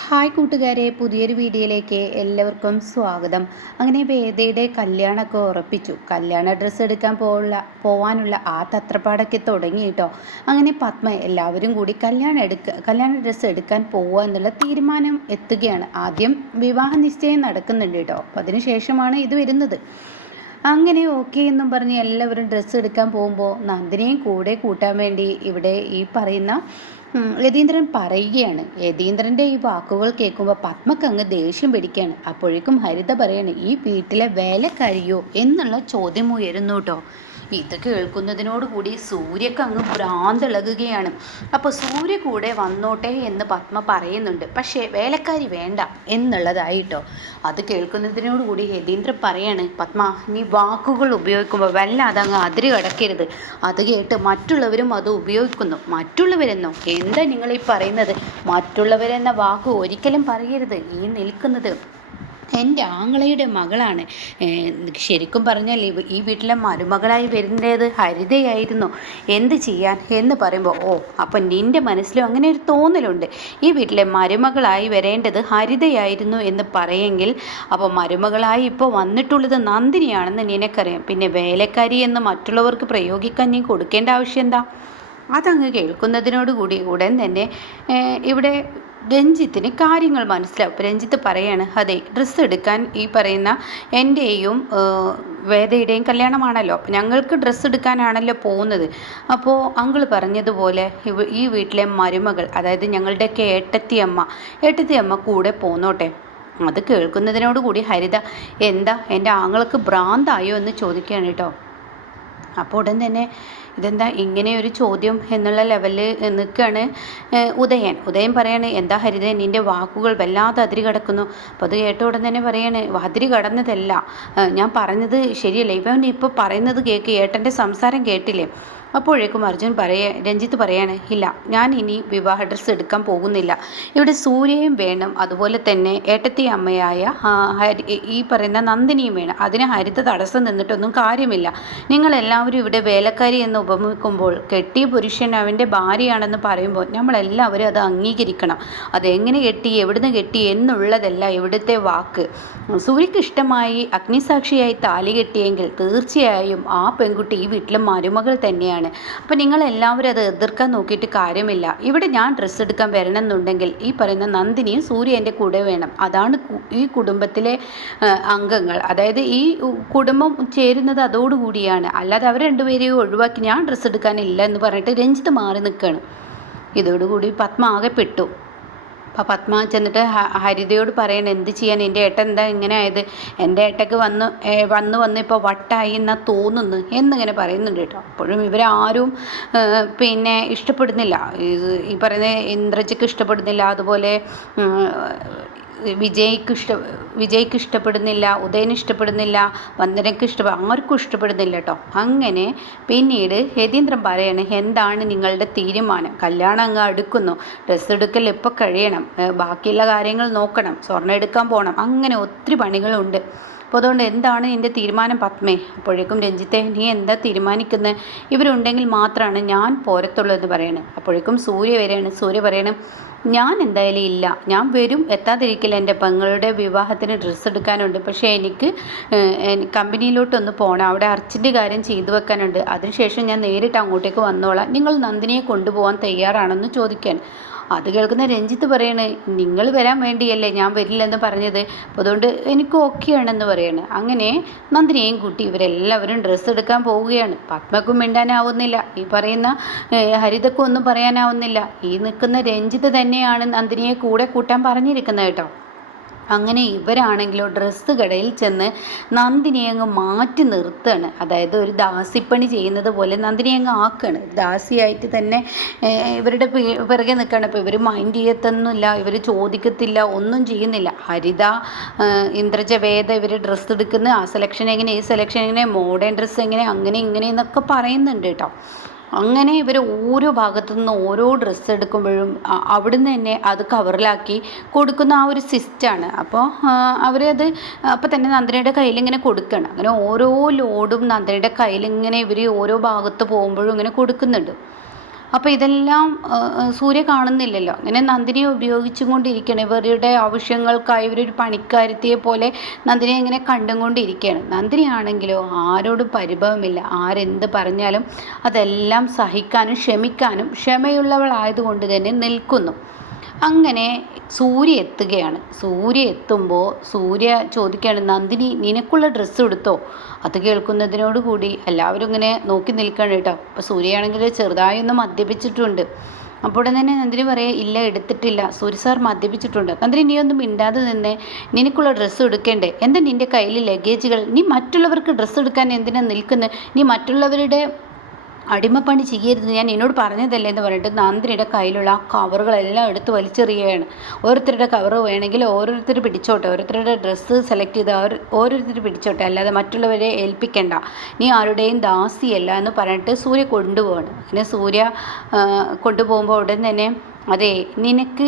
Hi കൂട്ടുകാരെ, പുതിയൊരു വീഡിയോയിലേക്ക് എല്ലാവർക്കും സ്വാഗതം. അങ്ങനെ വേദയുടെ കല്യാണമൊക്കെ ഉറപ്പിച്ചു. കല്യാണ ഡ്രസ്സ് എടുക്കാൻ പോവാനുള്ള ആ തത്രപ്പാടൊക്കെ തുടങ്ങി കേട്ടോ. അങ്ങനെ പത്മ എല്ലാവരും കൂടി കല്യാണ ഡ്രസ്സ് എടുക്കാൻ പോവുക എന്നുള്ള തീരുമാനം എത്തുകയാണ്. ആദ്യം വിവാഹ നിശ്ചയം നടക്കുന്നുണ്ട് കേട്ടോ. അപ്പം അതിനുശേഷമാണ് ഇത് വരുന്നത്. അങ്ങനെ ഓക്കെ എന്നും പറഞ്ഞ് എല്ലാവരും ഡ്രസ്സ് എടുക്കാൻ പോകുമ്പോൾ നന്ദിനിയും കൂടെ കൂട്ടാൻ വേണ്ടി ഇവിടെ ഈ പറയുന്ന യതീന്ദ്രൻ പറയുകയാണ്. യതീന്ദ്രൻ്റെ ഈ വാക്കുകൾ കേൾക്കുമ്പോൾ പത്മക്കങ്ങ് ദേഷ്യം പിടിക്കുകയാണ്. അപ്പോഴേക്കും ഹരിത പറയാണ്, ഈ വീട്ടിലെ വേലക്കാരിയോ എന്നുള്ള ചോദ്യം ഉയരുന്നു കേട്ടോ. ഇത് കേൾക്കുന്നതിനോടുകൂടി സൂര്യക്ക് അങ്ങ് ഭ്രാന്തിളകുകയാണ്. അപ്പോൾ സൂര്യ കൂടെ വന്നോട്ടെ എന്ന് പത്മ പറയുന്നുണ്ട്. പക്ഷേ വേലക്കാരി വേണ്ട എന്നുള്ളതായിട്ടോ. അത് കേൾക്കുന്നതിനോടുകൂടി യതീന്ദ്രൻ പറയാണ്, പത്മ നീ വാക്കുകൾ ഉപയോഗിക്കുമ്പോൾ വല്ലാതെ അങ്ങ് അതിര് കടക്കരുത്. അത് കേട്ട് മറ്റുള്ളവരും അത് ഉപയോഗിക്കുന്നു. മറ്റുള്ളവരെന്നോ? എന്താ നിങ്ങൾ ഈ പറയുന്നത്? മറ്റുള്ളവരെന്ന വാക്ക് ഒരിക്കലും പറയരുത്. ഈ നിൽക്കുന്നത് എൻ്റെ ആങ്ങളയുടെ മകളാണ്. ശരിക്കും പറഞ്ഞാൽ ഈ വീട്ടിലെ മരുമകളായി വരുന്നത് ഹരിതയായിരുന്നു. എന്ത് ചെയ്യാൻ എന്ന് പറയുമ്പോൾ, അപ്പം നിൻ്റെ മനസ്സിലും അങ്ങനെ ഒരു തോന്നലുണ്ട്. ഈ വീട്ടിലെ മരുമകളായി വരേണ്ടത് ഹരിതയായിരുന്നു എന്ന് പറയെങ്കിൽ, അപ്പോൾ മരുമകളായി ഇപ്പോൾ വന്നിട്ടുള്ളത് നന്ദിനിയാണെന്ന് നിനക്കറിയാം. പിന്നെ വേലക്കാരി എന്ന് മറ്റുള്ളവർക്ക് പ്രയോഗിക്കാൻ നീ കൊടുക്കേണ്ട ആവശ്യം എന്താ? അതങ്ങ് കേൾക്കുന്നതിനോടുകൂടി ഉടൻ തന്നെ ഇവിടെ രഞ്ജിത്തിന് കാര്യങ്ങൾ മനസ്സിലാവും. രഞ്ജിത്ത് പറയാണ്, അതെ, ഡ്രസ്സ് എടുക്കാൻ ഈ പറയുന്ന എൻ്റെയും വേദയുടെയും കല്യാണമാണല്ലോ, ഞങ്ങൾക്ക് ഡ്രസ്സ് എടുക്കാനാണല്ലോ പോകുന്നത്. അപ്പോൾ അങ്കിൾ പറഞ്ഞതുപോലെ ഈ വീട്ടിലെ മരുമകൾ, അതായത് ഞങ്ങളുടെയൊക്കെ ഏട്ടത്തിയമ്മ കൂടെ പോന്നോട്ടെ. അത് കേൾക്കുന്നതിനോടുകൂടി ഹരിത, എന്താ എൻ്റെ ആങ്ങൾക്ക് ഭ്രാന്തായോ എന്ന് ചോദിക്കുകയാണ് കേട്ടോ. അപ്പോൾ ഉടൻ തന്നെ ഇതെന്താ ഇങ്ങനെ ഒരു ചോദ്യം എന്നുള്ള ലെവലിൽ നിൽക്കുകയാണ് ഉദയൻ പറയാണ്, എന്താ ഹരിത നിൻ്റെ വാക്കുകൾ വല്ലാതെ അതിരി കടക്കുന്നു. അപ്പോൾ അത് കേട്ട ഉടൻ തന്നെ പറയാണ്, അതിരി കടന്നതല്ല, ഞാൻ പറഞ്ഞത് ശരിയല്ല. ഇവൻ ഇപ്പോൾ പറയുന്നത് ഏട്ടൻ്റെ സംസാരം കേട്ടില്ലേ? അപ്പോഴേക്കും രഞ്ജിത്ത് പറയാണ്, ഇല്ല, ഞാൻ ഇനി വിവാഹ ഡ്രസ്സ് എടുക്കാൻ പോകുന്നില്ല. ഇവിടെ സൂര്യയും വേണം, അതുപോലെ തന്നെ ഏട്ടത്തി അമ്മയായ ഈ പറയുന്ന നന്ദിനിയും വേണം. അതിന് ഹരിത തടസ്സം നിന്നിട്ടൊന്നും കാര്യമില്ല. നിങ്ങളെല്ലാവരും ഇവിടെ വേലക്കാരി എന്ന് ഉപമിക്കുമ്പോൾ കെട്ടിയ പുരുഷൻ അവൻ്റെ ഭാര്യയാണെന്ന് പറയുമ്പോൾ നമ്മളെല്ലാവരും അത് അംഗീകരിക്കണം. അതെങ്ങനെ കെട്ടി, എവിടുന്ന് കെട്ടി എന്നുള്ളതല്ല ഇവിടുത്തെ വാക്ക്. സൂര്യക്ക് ഇഷ്ടമായി അഗ്നിസാക്ഷിയായി താലി കെട്ടിയെങ്കിൽ തീർച്ചയായും ആ പെൺകുട്ടി ഈ വീട്ടിലെ മരുമകൾ തന്നെയാണ്. അപ്പം നിങ്ങളെല്ലാവരും അത് എതിർക്കാൻ നോക്കിയിട്ട് കാര്യമില്ല. ഇവിടെ ഞാൻ ഡ്രസ്സ് എടുക്കാൻ വരണമെന്നുണ്ടെങ്കിൽ ഈ പറയുന്ന നന്ദിനിയും സൂര്യ എൻ്റെ കൂടെ വേണം. അതാണ് ഈ കുടുംബത്തിലെ അംഗങ്ങൾ. അതായത് ഈ കുടുംബം ചേരുന്നത് അതോടുകൂടിയാണ്. അല്ലാതെ അവർ രണ്ടുപേരെയും ഒഴിവാക്കി ഞാൻ ഡ്രസ്സ് എടുക്കാനില്ല എന്ന് പറഞ്ഞിട്ട് രഞ്ജിത്ത് മാറി നിൽക്കുകയാണ്. ഇതോടുകൂടി പത്മ ആകെ പെട്ടു. അപ്പോൾ പത്മ ചെന്നിട്ട് ഹരിതയോട് പറയണം, എന്ത് ചെയ്യാൻ, എൻ്റെ ഏട്ടൻ എന്താ ഇങ്ങനെ ആയത്? എൻ്റെ ഏട്ടക്ക് വന്ന് ഇപ്പോൾ വട്ടായി എന്നാ തോന്നുന്നു എന്നിങ്ങനെ പറയുന്നുണ്ട് കേട്ടോ. അപ്പോഴും ഇവരാരും പിന്നെ ഇഷ്ടപ്പെടുന്നില്ല. ഈ പറയുന്ന ഇന്ദ്രജിക്ക് ഇഷ്ടപ്പെടുന്നില്ല, അതുപോലെ വിജയ്ക്ക് ഇഷ്ടപ്പെടുന്നില്ല, ഉദയന് ഇഷ്ടപ്പെടുന്നില്ല, വന്ദനയ്ക്ക് ആർക്കും ഇഷ്ടപ്പെടുന്നില്ല കേട്ടോ. അങ്ങനെ പിന്നീട് യതീന്ദ്രൻ പറയാണ്, എന്താണ് നിങ്ങളുടെ തീരുമാനം? കല്യാണം അങ്ങ് അടുക്കുന്നു, ഡ്രസ്സ് എടുക്കൽ ഇപ്പോൾ കഴിയണം, ബാക്കിയുള്ള കാര്യങ്ങൾ നോക്കണം, സ്വർണ്ണം എടുക്കാൻ പോകണം, അങ്ങനെ ഒത്തിരി പണികളുണ്ട്. അപ്പോൾ അതുകൊണ്ട് എന്താണ് നിൻ്റെ തീരുമാനം പത്മേ? അപ്പോഴേക്കും രഞ്ജിത്തെ, നീ എന്താ തീരുമാനിക്കുന്നത്? ഇവരുണ്ടെങ്കിൽ മാത്രമാണ് ഞാൻ പോരത്തുള്ളൂ എന്ന് പറയണം. അപ്പോഴേക്കും സൂര്യ പറയണം, ഞാൻ എന്തായാലും ഇല്ല, ഞാൻ വരും, എത്താതിരിക്കില്ല. എൻ്റെ പെങ്ങളുടെ വിവാഹത്തിന് ഡ്രസ്സ് എടുക്കാനുണ്ട്. പക്ഷേ എനിക്ക് കമ്പനിയിലോട്ടൊന്ന് പോകണം, അവിടെ അർച്ചൻ്റ് കാര്യം ചെയ്തു വെക്കാനുണ്ട്. അതിനുശേഷം ഞാൻ നേരിട്ട് അങ്ങോട്ടേക്ക് വന്നോളാം. നിങ്ങൾ നന്ദിനിയെ കൊണ്ടുപോകാൻ തയ്യാറാണെന്ന് ചോദിക്കാൻ. അത് കേൾക്കുന്ന രഞ്ജിത്ത് പറയണേ, നിങ്ങൾ വരാൻ വേണ്ടിയല്ലേ ഞാൻ വരില്ലെന്ന് പറഞ്ഞത്, അപ്പോൾ അതുകൊണ്ട് എനിക്ക് ഓക്കെയാണെന്ന് പറയാണ്. അങ്ങനെ നന്ദിനിയെയും കൂട്ടി ഇവരെല്ലാവരും ഡ്രസ്സ് എടുക്കാൻ പോവുകയാണ്. പത്മക്കും മിണ്ടാനാവുന്നില്ല, ഈ പറയുന്ന ഹരിതക്കും ഒന്നും പറയാനാവുന്നില്ല. ഈ നിൽക്കുന്ന രഞ്ജിത്ത് തന്നെയാണ് നന്ദിനിയെ കൂടെ കൂട്ടാൻ പറഞ്ഞിരിക്കുന്നത് കേട്ടോ. അങ്ങനെ ഇവരാണെങ്കിലോ ഡ്രസ്സ് കടയിൽ ചെന്ന് നന്ദിനിയെ അങ്ങ് മാറ്റി നിർത്തുകയാണ്. അതായത് ഒരു ദാസിപ്പണി ചെയ്യുന്നത് പോലെ നന്ദിനിയെ അങ്ങ് ആക്കുകയാണ്. ദാസിയായിട്ട് തന്നെ ഇവരുടെ പിറകെ നിൽക്കുകയാണ്. അപ്പോൾ ഇവർ മൈൻഡ് ചെയ്യത്തൊന്നുമില്ല, ഇവർ ചോദിക്കത്തില്ല, ഒന്നും ചെയ്യുന്നില്ല. ഹരിത, ഇന്ദ്രജ, വേദ ഇവർ ഡ്രസ്സ് എടുക്കുന്ന ആ സെലക്ഷൻ എങ്ങനെ, ഈ സെലക്ഷൻ എങ്ങനെ, മോഡേൺ ഡ്രസ്സ് എങ്ങനെ, അങ്ങനെ ഇങ്ങനെ എന്നൊക്കെ പറയുന്നുണ്ട് കേട്ടോ. അങ്ങനെ ഇവർ ഓരോ ഭാഗത്തു നിന്ന് ഓരോ ഡ്രസ്സ് എടുക്കുമ്പോഴും അവിടുന്ന് തന്നെ അത് കവറിലാക്കി കൊടുക്കുന്ന ആ ഒരു സിസ്റ്റാണ്. അപ്പോൾ അവരത് അപ്പോൾ തന്നെ നന്ദിനിയുടെ കയ്യിലിങ്ങനെ കൊടുക്കണം. അങ്ങനെ ഓരോ ലോഡും നന്ദിനിയുടെ കയ്യിലിങ്ങനെ ഇവർ ഓരോ ഭാഗത്ത് പോകുമ്പോഴും ഇങ്ങനെ കൊടുക്കുന്നുണ്ട്. അപ്പോൾ ഇതെല്ലാം സൂര്യ കാണുന്നില്ലല്ലോ. അങ്ങനെ നന്ദിനിയെ ഉപയോഗിച്ചും കൊണ്ടിരിക്കുകയാണ്. ഇവരുടെ ആവശ്യങ്ങൾക്കായി ഇവരൊരു പണിക്കാരത്തിയെ പോലെ നന്ദിനിയെ ഇങ്ങനെ കണ്ടും കൊണ്ടിരിക്കുകയാണ്. നന്ദിനിയാണെങ്കിലോ ആരോടും പരിഭവമില്ല. ആരെന്ത് പറഞ്ഞാലും അതെല്ലാം സഹിക്കാനും ക്ഷമിക്കാനും ക്ഷമയുള്ളവളായതുകൊണ്ട് തന്നെ നിൽക്കുന്നു. അങ്ങനെ സൂര്യ എത്തുകയാണ്. സൂര്യ എത്തുമ്പോൾ സൂര്യ ചോദിക്കുകയാണ്, നന്ദിനി നിനക്കുള്ള ഡ്രസ്സ് എടുത്തോ? അത് കേൾക്കുന്നതിനോട് കൂടി എല്ലാവരും ഇങ്ങനെ നോക്കി നിൽക്കണം കേട്ടോ. അപ്പോൾ സൂര്യയാണെങ്കിൽ ചെറുതായി ഒന്ന് മദ്യപിച്ചിട്ടുണ്ട്. അപ്പോൾ ഉടൻ തന്നെ നന്ദിനി പറയാ, ഇല്ല എടുത്തിട്ടില്ല, സൂര്യ സാർ മദ്യപിച്ചിട്ടുണ്ട്. നന്ദിനി നീ ഒന്നും മിണ്ടാതെ നിന്നെ, നിനക്കുള്ള ഡ്രസ്സ് എടുക്കേണ്ടേ? എന്താ നിൻ്റെ കയ്യിൽ ലഗേജുകൾ? നീ മറ്റുള്ളവർക്ക് ഡ്രസ്സ് എടുക്കാൻ എന്തിനാ നിൽക്കുന്നത്? നീ മറ്റുള്ളവരുടെ അടിമപ്പണി ചെയ്യരുത്, ഞാൻ എന്നോട് പറഞ്ഞതല്ലേ എന്ന് പറഞ്ഞിട്ട് നന്ദിനിയുടെ കയ്യിലുള്ള ആ കവറുകളെല്ലാം എടുത്ത് വലിച്ചെറിയുകയാണ്. ഓരോരുത്തരുടെ കവറ് വേണമെങ്കിൽ ഓരോരുത്തർ പിടിച്ചോട്ടെ, ഓരോരുത്തരുടെ ഡ്രസ്സ് സെലക്ട് ചെയ്ത് ഓരോരുത്തർ പിടിച്ചോട്ടെ, അല്ലാതെ മറ്റുള്ളവരെ ഏൽപ്പിക്കേണ്ട, നീ ആരുടെയും ദാസിയല്ല എന്ന് പറഞ്ഞിട്ട് സൂര്യ കൊണ്ടുപോവാണ്. അങ്ങനെ സൂര്യ കൊണ്ടുപോകുമ്പോൾ ഉടൻ തന്നെ, അതെ, നിനക്ക്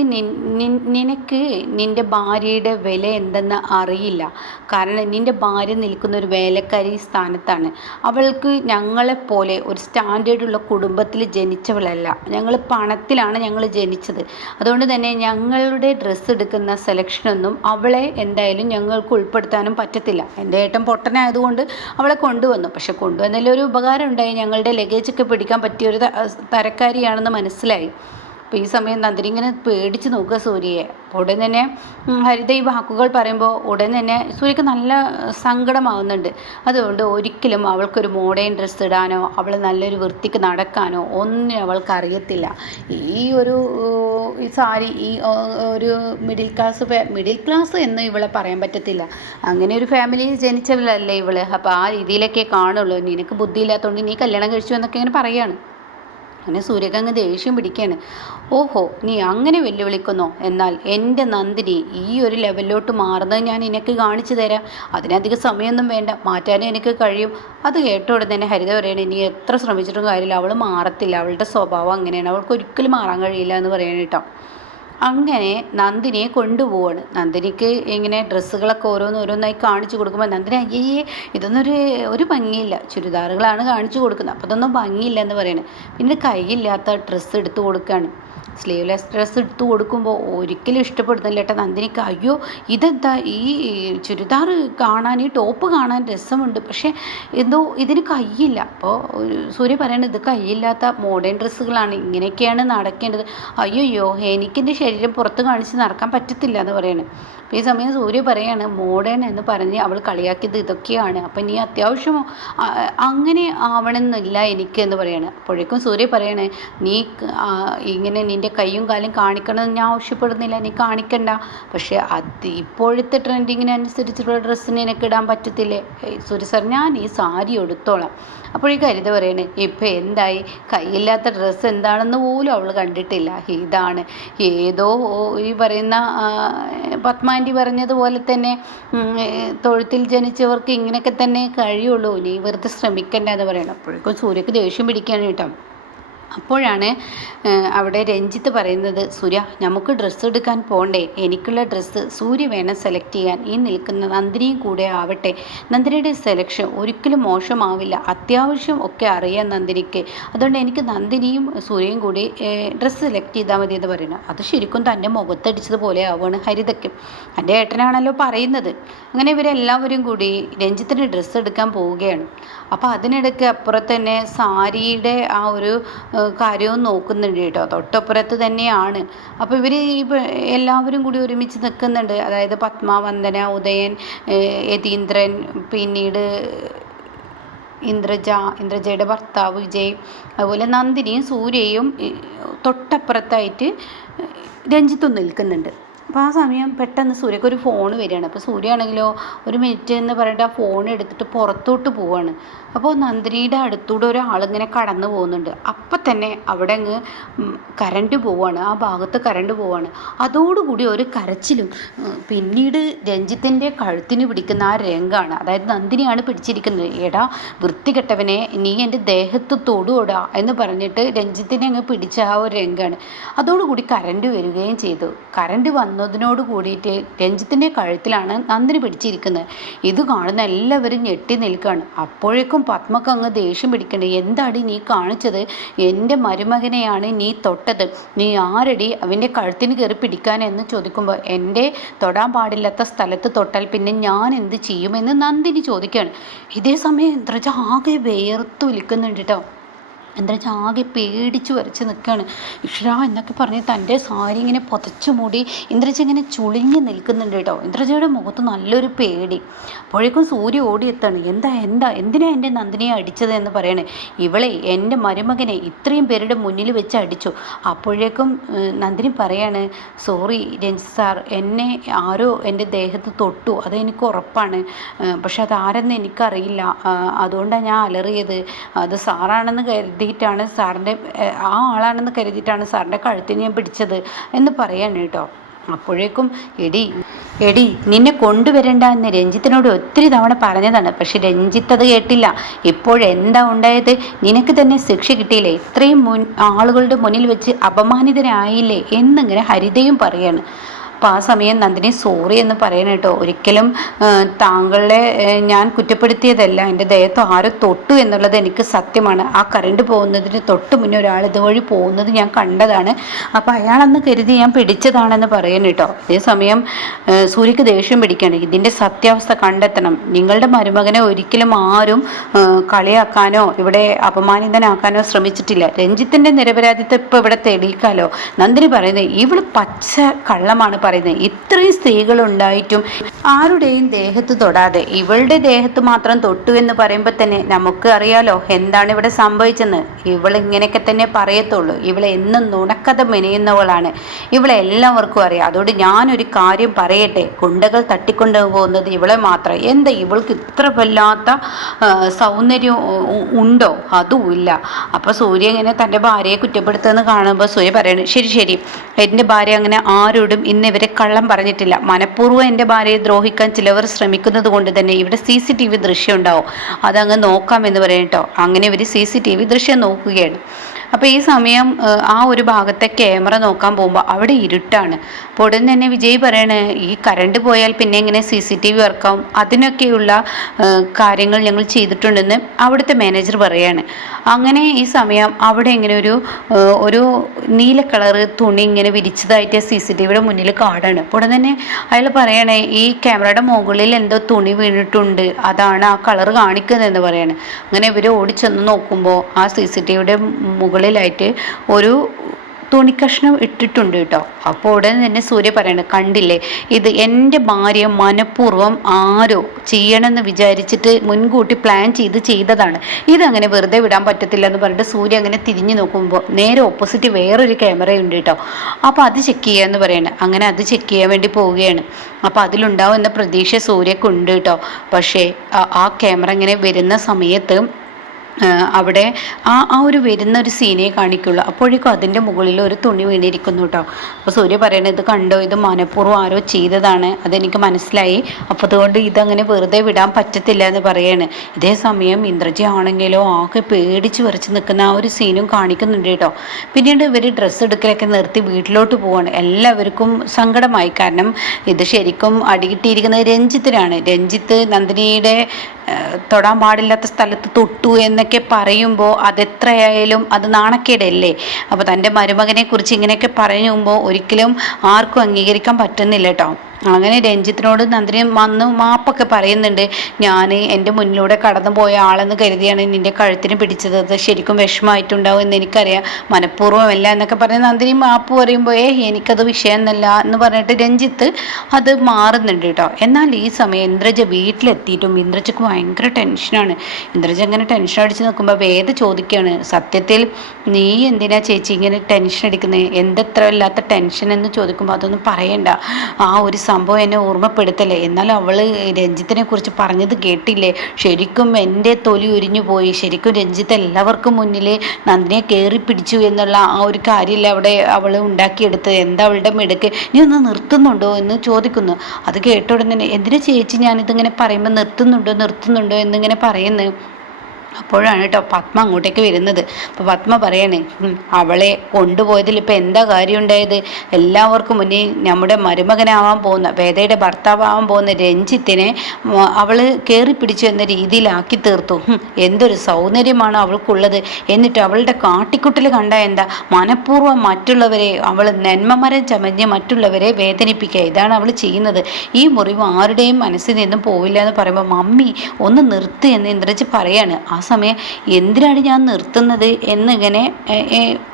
നിൻ്റെ ഭാര്യയുടെ വില എന്തെന്ന് അറിയില്ല. കാരണം നിൻ്റെ ഭാര്യ നിൽക്കുന്ന ഒരു വേലക്കാരി സ്ഥാനത്താണ്. അവൾക്ക് ഞങ്ങളെപ്പോലെ ഒരു സ്റ്റാൻഡേർഡുള്ള കുടുംബത്തിൽ ജനിച്ചവളല്ല. ഞങ്ങൾ പണത്തിലാണ് ഞങ്ങൾ ജനിച്ചത്. അതുകൊണ്ട് തന്നെ ഞങ്ങളുടെ ഡ്രസ്സ് എടുക്കുന്ന സെലക്ഷനൊന്നും അവളെ എന്തായാലും ഞങ്ങൾക്ക് ഉൾപ്പെടുത്താനും പറ്റത്തില്ല. എൻ്റെ ഏട്ടൻ പൊട്ടനായതുകൊണ്ട് അവളെ കൊണ്ടുവന്നു. പക്ഷെ കൊണ്ടുവന്നതിൽ ഒരു ഉപകാരം ഉണ്ടായി, ഞങ്ങളുടെ ലഗേജൊക്കെ പിടിക്കാൻ പറ്റിയൊരു തരക്കാരിയാണെന്ന് മനസ്സിലായി. അപ്പോൾ ഈ സമയം നന്ദിനി ഇങ്ങനെ പേടിച്ച് നോക്കുക സൂര്യയെ. അപ്പോൾ ഉടൻ തന്നെ ഹരിത ഈ വാക്കുകൾ പറയുമ്പോൾ ഉടൻ തന്നെ സൂര്യക്ക് നല്ല സങ്കടമാവുന്നുണ്ട്. അതുകൊണ്ട് ഒരിക്കലും അവൾക്കൊരു മോഡേൺ ഡ്രസ്സ് ഇടാനോ അവൾ നല്ലൊരു വൃത്തിക്ക് നടക്കാനോ ഒന്നും അവൾക്ക് അറിയത്തില്ല. ഈ സാരി ഈ ഒരു മിഡിൽ ക്ലാസ് എന്ന് ഇവളെ പറയാൻ പറ്റത്തില്ല. അങ്ങനെ ഒരു ഫാമിലിയിൽ ജനിച്ചവളല്ലേ ഇവള്. അപ്പോൾ ആ രീതിയിലൊക്കെ കാണുള്ളൂ. നിനക്ക് ബുദ്ധിയില്ലാത്തതുകൊണ്ട് നീ കല്യാണം കഴിച്ചു എന്നൊക്കെ ഇങ്ങനെ പറയുകയാണ്. അങ്ങനെ സൂര്യക്ക് ദേഷ്യം പിടിക്കുകയാണ്. ഓഹോ, നീ അങ്ങനെ വെല്ലുവിളിക്കുന്നോ? എന്നാൽ എൻ്റെ നന്ദിനി ഈ ഒരു ലെവലിലോട്ട് മാറുന്നത് ഞാൻ നിനക്ക് കാണിച്ചു തരാം. അതിനധികം സമയമൊന്നും വേണ്ട, മാറ്റാനും എനിക്ക് കഴിയും. അത് കേട്ട ഉടനെ തന്നെ ഹരിത പറയണേ, നീ എത്ര ശ്രമിച്ചിട്ടും കാര്യമില്ല, അവൾ മാറത്തില്ല, അവളുടെ സ്വഭാവം അങ്ങനെയാണ്, അവൾക്ക് ഒരിക്കലും മാറാൻ കഴിയില്ല എന്ന് പറയണ കേട്ടോ. അങ്ങനെ നന്ദിനിയെ കൊണ്ടുപോവാണ്. നന്ദിനിക്ക് ഇങ്ങനെ ഡ്രസ്സുകളൊക്കെ ഓരോന്നോരോന്നായി കാണിച്ചു കൊടുക്കുമ്പോൾ നന്ദിനി അയ്യേ ഇതൊന്നും ഒരു ഭംഗിയില്ല, ചുരിദാറുകളാണ് കാണിച്ചു കൊടുക്കുന്നത്, അപ്പോൾ ഇതൊന്നും ഭംഗിയില്ല എന്ന് പറയുന്നത്. പിന്നെ കൈയില്ലാത്ത ഡ്രസ്സ് എടുത്ത് കൊടുക്കുകയാണ്. സ്ലീവ്ലെസ് ഡ്രസ്സ് എടുത്ത് കൊടുക്കുമ്പോൾ ഒരിക്കലും ഇഷ്ടപ്പെടുന്നില്ല കേട്ടോ നന്ദിനിക്ക്. അയ്യോ ഇതെന്താ, ഈ ചുരിദാർ കാണാൻ, ഈ ടോപ്പ് കാണാൻ രസമുണ്ട്, പക്ഷേ എന്തോ ഇതിന് കൈയില്ല. അപ്പോൾ സൂര്യ പറയണത് ഇത് കൈയില്ലാത്ത മോഡേൺ ഡ്രസ്സുകളാണ്, ഇങ്ങനെയൊക്കെയാണ് നടക്കേണ്ടത്. അയ്യോ എനിക്കെൻ്റെ ശരീരം പുറത്ത് കാണിച്ച് നടക്കാൻ പറ്റത്തില്ല എന്ന് പറയണത്. അപ്പോൾ ഈ സമയം സൂര്യ പറയാണ്, മോഡേൺ എന്ന് പറഞ്ഞ് അവൾ കളിയാക്കിയത് ഇതൊക്കെയാണ്, അപ്പം നീ അത്യാവശ്യം അങ്ങനെ ആവണമെന്നില്ല എനിക്ക് എന്ന് പറയാണ്. അപ്പോഴേക്കും സൂര്യ പറയണേ, നീ ഇങ്ങനെ നിൻ്റെ കൈയും കാലും കാണിക്കണമെന്ന് ഞാൻ ആവശ്യപ്പെടുന്നില്ല, നീ കാണിക്കണ്ട, പക്ഷേ അത് ഇപ്പോഴത്തെ ട്രെൻഡിങ്ങിനനുസരിച്ചുള്ള ഡ്രസ്സിന് എനിക്ക് ഇടാൻ പറ്റത്തില്ലേ? സൂര്യ സാർ ഞാൻ ഈ സാരി എടുത്തോളാം. അപ്പോഴേക്കും ഹരിത പറയണേ, ഇപ്പം എന്തായി, കൈയില്ലാത്ത ഡ്രസ്സ് എന്താണെന്ന് പോലും അവൾ കണ്ടിട്ടില്ല, ഇതാണ് ഏതോ ഈ പറയുന്ന പത്മാൻറ്റി പറഞ്ഞതുപോലെ തന്നെ തൊഴുത്തിൽ ജനിച്ചവർക്ക് ഇങ്ങനെയൊക്കെ തന്നെ കഴിയുള്ളൂ, നീ വെറുതെ ശ്രമിക്കണ്ട എന്ന് പറയണം. അപ്പോഴേക്കും സൂര്യക്ക് ദേഷ്യം പിടിക്കുകയാണ് കേട്ടോ. അപ്പോഴാണ് അവിടെ രഞ്ജിത്ത് പറയുന്നത്, സൂര്യ നമുക്ക് ഡ്രസ്സ് എടുക്കാൻ പോകണ്ടേ, എനിക്കുള്ള ഡ്രസ്സ് സൂര്യ വേണം സെലക്ട് ചെയ്യാൻ, ഈ നിൽക്കുന്ന നന്ദിനിയും കൂടെ ആവട്ടെ, നന്ദിനിയുടെ സെലക്ഷൻ ഒരിക്കലും മോശമാവില്ല, അത്യാവശ്യം ഒക്കെ അറിയാം നന്ദിനിക്ക്, അതുകൊണ്ട് എനിക്ക് നന്ദിനിയും സൂര്യയും കൂടി ഡ്രസ്സ് സെലക്ട് ചെയ്താൽ മതി എന്ന് പറയുന്നത്. അത് ശരിക്കും തൻ്റെ മുഖത്തടിച്ചതുപോലെ ആവുകയാണ് ഹരിതയ്ക്ക്. എൻ്റെ ഏട്ടനാണല്ലോ പറയുന്നത്. അങ്ങനെ ഇവരെല്ലാവരും കൂടി രഞ്ജിത്തിന് ഡ്രസ്സ് എടുക്കാൻ പോവുകയാണ്. അപ്പോൾ അതിനിടയ്ക്ക് അപ്പുറത്ത് തന്നെ സാരിയുടെ ആ ഒരു കാര്യവും നോക്കുന്നുണ്ട് കേട്ടോ, തൊട്ടപ്പുറത്ത് തന്നെയാണ്. അപ്പോൾ ഇവർ എല്ലാവരും കൂടി ഒരുമിച്ച് നിൽക്കുന്നുണ്ട്. അതായത് പത്മ, വന്ദന, ഉദയൻ, യതീന്ദ്രൻ, പിന്നീട് ഇന്ദ്രജയുടെ ഭർത്താവ് വിജയ്, അതുപോലെ നന്ദിനിയും സൂര്യയും തൊട്ടപ്പുറത്തായിട്ട് രഞ്ജിത്തും നിൽക്കുന്നുണ്ട്. അപ്പോൾ ആ സമയം പെട്ടെന്ന് സൂര്യക്ക് ഒരു ഫോൺ വരികയാണ്. അപ്പോൾ സൂര്യ ആണെങ്കിലോ ഒരു മിനിറ്റ് എന്ന് പറഞ്ഞിട്ട് ആ ഫോൺ എടുത്തിട്ട് പുറത്തോട്ട് പോവാണ്. അപ്പോൾ നന്ദിനിയുടെ അടുത്തൂടെ ഒരാളിങ്ങനെ കടന്നു പോകുന്നുണ്ട്. അപ്പം തന്നെ അവിടെ അങ്ങ് കറണ്ട് പോവാണ്, ആ ഭാഗത്ത് കറണ്ട് പോവാണ്. അതോടുകൂടി ഒരു കരച്ചിലും, പിന്നീട് രഞ്ജിത്തിൻ്റെ കഴുത്തിന് പിടിക്കുന്ന ആ രംഗാണ്. അതായത് നന്ദിനിയാണ് പിടിച്ചിരിക്കുന്നത്. എടാ വൃത്തികെട്ടവനെ, നീ എൻ്റെ ദേഹത്ത് തൊടുകൂടാ എന്ന് പറഞ്ഞിട്ട് രഞ്ജിത്തിനെ അങ്ങ് പിടിച്ച ആ ഒരു രംഗാണ്. അതോടുകൂടി കറണ്ട് വരികയും ചെയ്തു. കറണ്ട് വന്നു വന്നതിനോട് കൂടിയിട്ട് രഞ്ജിത്തിൻ്റെ കഴുത്തിലാണ് നന്ദിനി പിടിച്ചിരിക്കുന്നത്. ഇത് കാണുന്ന എല്ലാവരും ഞെട്ടി നിൽക്കുകയാണ്. അപ്പോഴേക്കും പത്മക്ക് അങ്ങ് ദേഷ്യം പിടിക്കണ്ടേ, എന്താടി നീ കാണിച്ചത്? എൻ്റെ മരുമകനെയാണ് നീ തൊട്ടത്, നീ ആരടി അവൻ്റെ കഴുത്തിന് കയറി പിടിക്കാൻ എന്ന് ചോദിക്കുമ്പോൾ എൻ്റെ തൊടാൻ പാടില്ലാത്ത സ്ഥലത്ത് തൊട്ടാൽ പിന്നെ ഞാൻ എന്ത് ചെയ്യുമെന്ന് നന്ദിനി ചോദിക്കുകയാണ്. ഇതേ സമയം ഇന്ദ്രജ ആകെ വേർത്തു വിളിക്കുന്നുണ്ട് കേട്ടോ. ഇന്ദ്രജ ആകെ പേടിച്ച് വരച്ച് നിൽക്കുകയാണ്. ഇഷ്രാ എന്നൊക്കെ പറഞ്ഞ് തൻ്റെ സാരി ഇങ്ങനെ പുതച്ചു മൂടി ഇന്ദ്രജ ഇങ്ങനെ ചുളിഞ്ഞ് നിൽക്കുന്നുണ്ട് കേട്ടോ. ഇന്ദ്രജയുടെ മുഖത്ത് നല്ലൊരു പേടി. അപ്പോഴേക്കും സൂര്യ ഓടിയെത്താണ്. എന്തിനാ എൻ്റെ നന്ദിനിയെ അടിച്ചത് എന്ന് പറയണേ. ഇവളെ എൻ്റെ മരുമകനെ ഇത്രയും പേരുടെ മുന്നിൽ വെച്ച് അടിച്ചു. അപ്പോഴേക്കും നന്ദിനി പറയാണ്, സോറി രഞ്ജിത്ത് സാർ, എന്നെ ആരോ എൻ്റെ ദേഹത്ത് തൊട്ടു, അതെനിക്ക് ഉറപ്പാണ്. പക്ഷെ അതാരെന്ന് എനിക്കറിയില്ല, അതുകൊണ്ടാണ് ഞാൻ അലറിയത്. അത് സാറാണെന്ന് കരുതിയിട്ടാണ് സാറിൻ്റെ ആ ആളാണെന്ന് കരുതിയിട്ടാണ് സാറിൻ്റെ കഴുത്തിന് ഞാൻ പിടിച്ചത് എന്ന് പറയാണ് കേട്ടോ. അപ്പോഴേക്കും എടി നിന്നെ കൊണ്ടുവരണ്ട എന്ന് രഞ്ജിത്തിനോട് ഒത്തിരി തവണ പറഞ്ഞതാണ്. പക്ഷെ രഞ്ജിത്ത് അത് കേട്ടില്ല. ഇപ്പോഴെന്താ ഉണ്ടായത്? നിനക്ക് തന്നെ ശിക്ഷ കിട്ടിയില്ലേ? ഇത്രയും ആളുകളുടെ മുന്നിൽ വെച്ച് അപമാനിതനായില്ലേ എന്നിങ്ങനെ ഹരിതയും പറയാണ്. അപ്പോൾ ആ സമയം നന്ദിനി സോറി എന്ന് പറയണം കേട്ടോ. ഒരിക്കലും താങ്കളെ ഞാൻ കുറ്റപ്പെടുത്തിയതല്ല. എൻ്റെ ദേഹത്ത് ആരോ തൊട്ടു എന്നുള്ളത് എനിക്ക് സത്യമാണ്. ആ കറണ്ട് പോകുന്നതിന് തൊട്ട് മുന്നേ ഒരാൾ ഇതുവഴി പോകുന്നത് ഞാൻ കണ്ടതാണ്. അപ്പോൾ അയാളെന്ന് കരുതി ഞാൻ പിടിച്ചതാണെന്ന് പറയണം കേട്ടോ. അതേസമയം സൂര്യക്ക് ദേഷ്യം പിടിക്കുകയാണ്. ഇതിൻ്റെ സത്യാവസ്ഥ കണ്ടെത്തണം. നിങ്ങളുടെ മരുമകനെ ഒരിക്കലും ആരും കളിയാക്കാനോ ഇവിടെ അപമാനിതനാക്കാനോ ശ്രമിച്ചിട്ടില്ല. രഞ്ജിത്തിൻ്റെ നിരപരാധിത്വം ഇപ്പോൾ ഇവിടെ തെളിയിക്കാലോ. നന്ദിനി പറയുന്നത് ഇവൾ പച്ച കള്ളമാണ് പറയുന്നത്. ഇത്രയും സ്ത്രീകളുണ്ടായിട്ടും ആരുടെയും ദേഹത്ത് തൊടാതെ ഇവളുടെ ദേഹത്ത് മാത്രം തൊട്ടു എന്ന് പറയുമ്പോൾ തന്നെ നമുക്ക് അറിയാലോ എന്താണ് ഇവിടെ സംഭവിച്ചെന്ന്. ഇവൾ ഇങ്ങനെയൊക്കെ തന്നെ പറയത്തുള്ളൂ. ഇവളെ എന്നും നുണക്കഥ മെനയുന്നവളാണ്. ഇവളെ എല്ലാവർക്കും അറിയാം. അതുകൊണ്ട് ഞാനൊരു കാര്യം പറയട്ടെ, ഗുണ്ടകൾ തട്ടിക്കൊണ്ടു പോകുന്നത് ഇവളെ മാത്രം. എന്താ ഇവൾക്ക് ഇത്ര വല്ലാത്ത സൗന്ദര്യം ഉണ്ടോ? അതുമില്ല. അപ്പോൾ സൂര്യ ഇങ്ങനെ തൻ്റെ ഭാര്യയെ കുറ്റപ്പെടുത്തുമെന്ന് കാണുമ്പോൾ സൂര്യ പറയണു, ശരി, എൻ്റെ ഭാര്യ അങ്ങനെ ആരോടും ഇന്ന് ഇവരെ കള്ളം പറഞ്ഞിട്ടില്ല. മനഃപൂർവ്വം എൻ്റെ ഭാര്യയെ ദ്രോഹിക്കാൻ ചിലവർ ശ്രമിക്കുന്നത് കൊണ്ട് തന്നെ ഇവിടെ CCTV ദൃശ്യം ഉണ്ടാവും, അതങ്ങ് നോക്കാമെന്ന് പറയട്ടോ. അങ്ങനെ ഇവർ CCTV ദൃശ്യം നോക്കുകയാണ്. അപ്പോൾ ഈ സമയം ആ ഒരു ഭാഗത്തെ ക്യാമറ നോക്കാൻ പോകുമ്പോൾ അവിടെ ഇരുട്ടാണ്. അപ്പോൾ ഉടൻ തന്നെ വിജയ് പറയണേ, ഈ കറണ്ട് പോയാൽ പിന്നെ എങ്ങനെ CCTV വർക്കാവും? അതിനൊക്കെയുള്ള കാര്യങ്ങൾ ഞങ്ങൾ ചെയ്തിട്ടുണ്ടെന്ന് അവിടുത്തെ മാനേജർ പറയാണ്. അങ്ങനെ ഈ സമയം അവിടെ ഇങ്ങനെ ഒരു നീല കളറ് തുണി ഇങ്ങനെ വിരിച്ചതായിട്ട് CCTVയുടെ മുന്നിൽ കാണാണ്. അപ്പോൾ ഉടൻ തന്നെ അയാൾ പറയണേ, ഈ ക്യാമറയുടെ മുകളിൽ എന്തോ തുണി വീണിട്ടുണ്ട്, അതാണ് ആ കളർ കാണിക്കുന്നതെന്ന് പറയാണ്. അങ്ങനെ ഇവർ ഓടിച്ചെന്ന് നോക്കുമ്പോൾ ആ CCTVയുടെ മുകളിലായിട്ട് ഒരു തുണിക്കഷ്ണം ഇട്ടിട്ടുണ്ട് കേട്ടോ. അപ്പോൾ ഉടൻ തന്നെ സൂര്യ പറയണ, കണ്ടില്ലേ, ഇത് എൻ്റെ ഭാര്യ മനഃപൂർവ്വം ആരോ ചെയ്യണമെന്ന് വിചാരിച്ചിട്ട് മുൻകൂട്ടി പ്ലാൻ ചെയ്തതാണ്. ഇതങ്ങനെ വെറുതെ വിടാൻ പറ്റത്തില്ല എന്ന് പറഞ്ഞിട്ട് സൂര്യ അങ്ങനെ തിരിഞ്ഞു നോക്കുമ്പോൾ നേരെ ഓപ്പോസിറ്റ് വേറൊരു ക്യാമറയുണ്ട് കേട്ടോ. അപ്പോൾ അത് ചെക്ക് ചെയ്യാമെന്ന് പറയണേ. അങ്ങനെ അത് ചെക്ക് ചെയ്യാൻ വേണ്ടി പോവുകയാണ്. അപ്പോൾ അതിലുണ്ടാവും എന്ന പ്രതീക്ഷ സൂര്യക്കുണ്ട് കേട്ടോ. പക്ഷേ ആ ക്യാമറ ഇങ്ങനെ വരുന്ന സമയത്ത് അവിടെ ആ ഒരു വരുന്ന ഒരു സീനെ കാണിക്കുള്ളൂ. അപ്പോഴേക്കും അതിൻ്റെ മുകളിൽ ഒരു തുണി വീണിരിക്കുന്നു കേട്ടോ. അപ്പോൾ സൂര്യ പറയണത്, ഇത് കണ്ടോ, ഇത് മനഃപൂർവ്വം ആരോ ചെയ്തതാണ്, അതെനിക്ക് മനസ്സിലായി. അപ്പോൾ അതുകൊണ്ട് ഇതങ്ങനെ വെറുതെ വിടാൻ പറ്റത്തില്ല എന്ന് പറയാണ്. ഇതേ സമയം ഇന്ദ്രജ ആണെങ്കിലോ ആകെ പേടിച്ച് വരച്ച് നിൽക്കുന്ന ആ ഒരു സീനും കാണിക്കുന്നുണ്ട് കേട്ടോ. പിന്നീട് ഇവർ ഡ്രസ്സ് എടുക്കലൊക്കെ നിർത്തി വീട്ടിലോട്ട് പോവാണ്. എല്ലാവർക്കും സങ്കടമായി. കാരണം ഇത് ശരിക്കും അടികിട്ടിയിരിക്കുന്നത് രഞ്ജിത്തിനാണ്. രഞ്ജിത്ത് നന്ദിനിയുടെ തൊടാൻ പാടില്ലാത്ത സ്ഥലത്ത് തൊട്ടു എന്നൊക്കെ പറയുമ്പോൾ അതെത്രയായാലും അത് നാണക്കേടല്ലേ. അപ്പോൾ തൻ്റെ മരുമകനെ കുറിച്ച് ഇങ്ങനെയൊക്കെ പറയുമ്പോൾ ഒരിക്കലും ആർക്കും അംഗീകരിക്കാൻ പറ്റുന്നില്ല കേട്ടോ. അങ്ങനെ രഞ്ജിത്തിനോട് നന്ദിനി വന്ന് മാപ്പൊക്കെ പറയുന്നുണ്ട്. ഞാൻ എൻ്റെ മുന്നിലൂടെ കടന്നു പോയ ആളെന്ന് കരുതിയാണ് നിൻ്റെ കഴുത്തിന് പിടിച്ചത്, അത് ശരിക്കും വിഷമമായിട്ടുണ്ടാവും എന്ന് എനിക്കറിയാം, മനഃപൂർവ്വമല്ല എന്നൊക്കെ പറഞ്ഞ് നന്ദിനി മാപ്പ് പറയുമ്പോൾ എനിക്കത് വിഷയമൊന്നുമല്ല എന്ന് പറഞ്ഞിട്ട് രഞ്ജിത്ത് അത് മാറുന്നുണ്ട് കേട്ടോ. എന്നാൽ ഈ സമയം ഇന്ദ്രജ വീട്ടിലെത്തിയിട്ടും ഇന്ദ്രജക്ക് ഭയങ്കര ടെൻഷനാണ്. ഇന്ദ്രജ ഇങ്ങനെ ടെൻഷൻ അടിച്ച് നിൽക്കുമ്പോൾ വേദ ചോദിക്കുകയാണ്, സത്യത്തിൽ നീ എന്തിനാ ചേച്ചി ഇങ്ങനെ ടെൻഷൻ അടിക്കുന്നത്? എന്തെത്ര ഇല്ലാത്ത ടെൻഷൻ എന്ന് ചോദിക്കുമ്പോൾ അതൊന്നും പറയണ്ട, ആ ഒരു സംഭവം എന്നെ ഓർമ്മപ്പെടുത്തല്ലേ. എന്നാൽ അവൾ രഞ്ജിത്തിനെ കുറിച്ച് പറഞ്ഞത് കേട്ടില്ലേ, ശരിക്കും എൻ്റെ തൊലി ഉരിഞ്ഞു പോയി. ശരിക്കും രഞ്ജിത്ത് എല്ലാവർക്കും മുന്നിൽ നന്ദിനിയെ കയറി പിടിച്ചു എന്നുള്ള ആ ഒരു കാര്യമില്ല അവിടെ അവൾ ഉണ്ടാക്കിയെടുത്ത്. എന്താ അവളുടെ മിടുക്ക്, നീ ഒന്ന് നിർത്തുന്നുണ്ടോ എന്ന് ചോദിക്കുന്നു. അത് കേട്ട ഉടനെ എന്തിനാ ചേച്ചി ഞാനിതിങ്ങനെ പറയുമ്പോൾ നിർത്തുന്നുണ്ടോ എന്നിങ്ങനെ പറയുന്നു. അപ്പോഴാണ് കേട്ടോ പത്മ അങ്ങോട്ടേക്ക് വരുന്നത്. അപ്പോൾ പത്മ പറയാണ്, അവളെ കൊണ്ടുപോയതിൽ ഇപ്പം എന്താ കാര്യം ഉണ്ടായത്? എല്ലാവർക്കും മുന്നേ നമ്മുടെ മരുമകനാവാൻ പോകുന്ന, വേദയുടെ ഭർത്താവാൻ പോകുന്ന രഞ്ജിത്തിനെ അവൾ കയറി പിടിച്ചു എന്ന രീതിയിലാക്കി തീർത്തു. എന്തൊരു സൗന്ദര്യമാണ് അവൾക്കുള്ളത്. എന്നിട്ട് അവളുടെ കാട്ടിക്കുട്ടൽ കണ്ട എന്താ, മനഃപൂർവ്വം മറ്റുള്ളവരെ അവൾ നന്മമരം ചമഞ്ഞ് മറ്റുള്ളവരെ വേദനിപ്പിക്കുക. ഇതാണ് അവൾ ചെയ്യുന്നത്. ഈ മുറിവ് ആരുടെയും മനസ്സിൽ നിന്നും പോവില്ല എന്ന് പറയുമ്പോൾ മമ്മി ഒന്ന് നിർത്ത് എന്ന് ഇന്ദ്രജ് പറയാണ്. ആ സമയം എന്തിനാണ് ഞാൻ നിർത്തുന്നത് എന്നിങ്ങനെ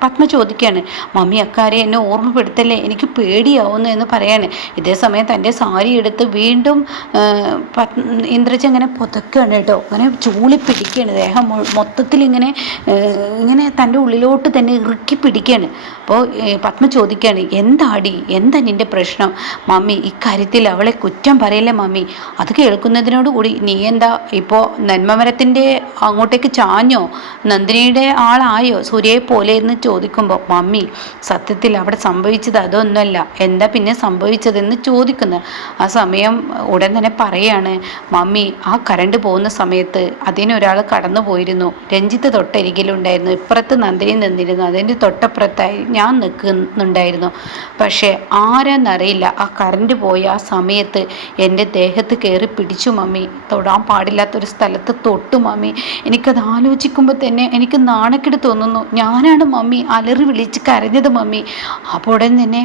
പത്മ ചോദിക്കുകയാണ്. മമ്മി അക്കാര്യം എന്നെ ഓർമ്മപ്പെടുത്തല്ലേ, എനിക്ക് പേടിയാവുന്നു എന്ന് പറയാണ്. ഇതേ സമയം തൻ്റെ സാരി എടുത്ത് വീണ്ടും ഇന്ദ്രജ് അങ്ങനെ പുതക്കുകയാണ് കേട്ടോ. അങ്ങനെ ചൂളി പിടിക്കുകയാണ്, ദേഹം മൊത്തത്തിൽ ഇങ്ങനെ തൻ്റെ ഉള്ളിലോട്ട് തന്നെ ഇറുക്കി പിടിക്കുകയാണ്. അപ്പോൾ പത്മ ചോദിക്കുകയാണ്, എന്താ നിൻ്റെ പ്രശ്നം? മമ്മി ഇക്കാര്യത്തിൽ അവളെ കുറ്റം പറയല്ലേ മമ്മി. അത് കേൾക്കുന്നതിനോടുകൂടി നീ എന്താ ഇപ്പോൾ നന്മമരത്തിൻ്റെ അങ്ങോട്ടേക്ക് ചാഞ്ഞോ, നന്ദിനിയുടെ ആളായോ സൂര്യയെ പോലെ എന്ന് ചോദിക്കുമ്പോൾ മമ്മി സത്യത്തിൽ അവിടെ സംഭവിച്ചത് അതൊന്നുമല്ല, എന്താ പിന്നെ സംഭവിച്ചതെന്ന് ചോദിക്കുന്നു. ആ സമയം ഉടൻ തന്നെ പറയാണ്, മമ്മി ആ കറണ്ട് പോകുന്ന സമയത്ത് അതിനൊരാൾ കടന്നു പോയിരുന്നു. രഞ്ജിത്ത് തൊട്ടരികിലുണ്ടായിരുന്നു, ഇപ്പുറത്ത് നന്ദിനി നിന്നിരുന്നു, അതിൻ്റെ തൊട്ടപ്പുറത്തായി ഞാൻ നിൽക്കുന്നുണ്ടായിരുന്നു. പക്ഷേ ആരെന്നറിയില്ല, ആ കറണ്ട് പോയ ആ സമയത്ത് എൻ്റെ ദേഹത്ത് കയറി പിടിച്ചു മമ്മി. തൊടാൻ പാടില്ലാത്തൊരു സ്ഥലത്ത് തൊട്ടു മമ്മി. എനിക്കത് ആലോചിക്കുമ്പോൾ തന്നെ എനിക്ക് നാണക്കേട് തോന്നുന്നു. ഞാനാണ് മമ്മി അലറി വിളിച്ച് കരഞ്ഞത് മമ്മി. അപ്പോൾ ഉടൻ തന്നെ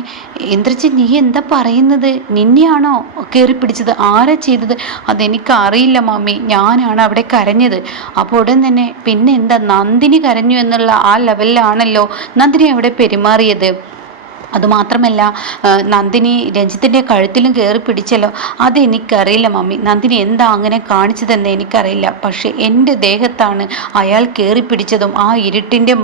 ഇന്ദ്രജിത്ത് നീ എന്താ പറയുന്നത്? നിന്നെയാണോ കയറി പിടിച്ചത്? ആരാ ചെയ്തത്? അതെനിക്കറിയില്ല മമ്മി, ഞാനാണ് അവിടെ കരഞ്ഞത്. അപ്പോൾ ഉടൻ തന്നെ പിന്നെ എന്താ നന്ദിനി കരഞ്ഞു എന്നുള്ള ആ ലെവലിലാണല്ലോ നന്ദിനി അവിടെ പെരുമാറിയത്. അതുമാത്രമല്ല നന്ദിനി രഞ്ജിത്തിൻ്റെ കഴുത്തിലും കയറി പിടിച്ചല്ലോ. അതെനിക്കറിയില്ല മമ്മി, നന്ദിനി എന്താ അങ്ങനെ കാണിച്ചതെന്ന് എനിക്കറിയില്ല. പക്ഷേ എൻ്റെ ദേഹത്താണ് അയാൾ കയറി പിടിച്ചതും ആ ഇരുട്ടിൻ്റെ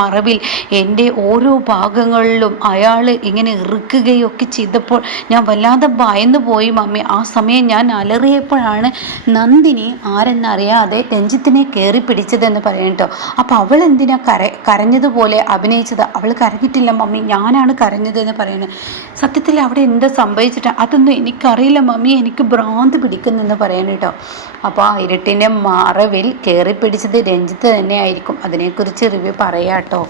മറവിൽ എൻ്റെ ഓരോ ഭാഗങ്ങളിലും അയാൾ ഇങ്ങനെ ഇറുക്കുകയൊക്കെ ചെയ്തപ്പോൾ ഞാൻ വല്ലാതെ ഭയന്നു പോയി മമ്മി. ആ സമയം ഞാൻ അലറിയപ്പോഴാണ് നന്ദിനി ആരെന്നറിയാതെ രഞ്ജിത്തിനെ കയറി പിടിച്ചതെന്ന് പറയട്ടോ. അപ്പോൾ അവൾ എന്തിനാ കരഞ്ഞതുപോലെ അഭിനയിച്ചത്? അവൾ കരഞ്ഞിട്ടില്ല മമ്മി, ഞാനാണ് കരഞ്ഞതെന്ന് പറയുന്നത്. സത്യത്തിൽ അവിടെ എന്താ സംഭവിച്ചിട്ട് അതൊന്നും എനിക്കറിയില്ല മമ്മി, എനിക്ക് ഭ്രാന്ത് പിടിക്കുന്നെന്ന് പറയണം കേട്ടോ. അപ്പോൾ ആ ഇരുട്ടിൻ്റെ മറവിൽ കയറി പിടിച്ചത് രഞ്ജിത്ത് തന്നെ ആയിരിക്കും. അതിനെക്കുറിച്ച് റിവ്യൂ പറയാം കേട്ടോ.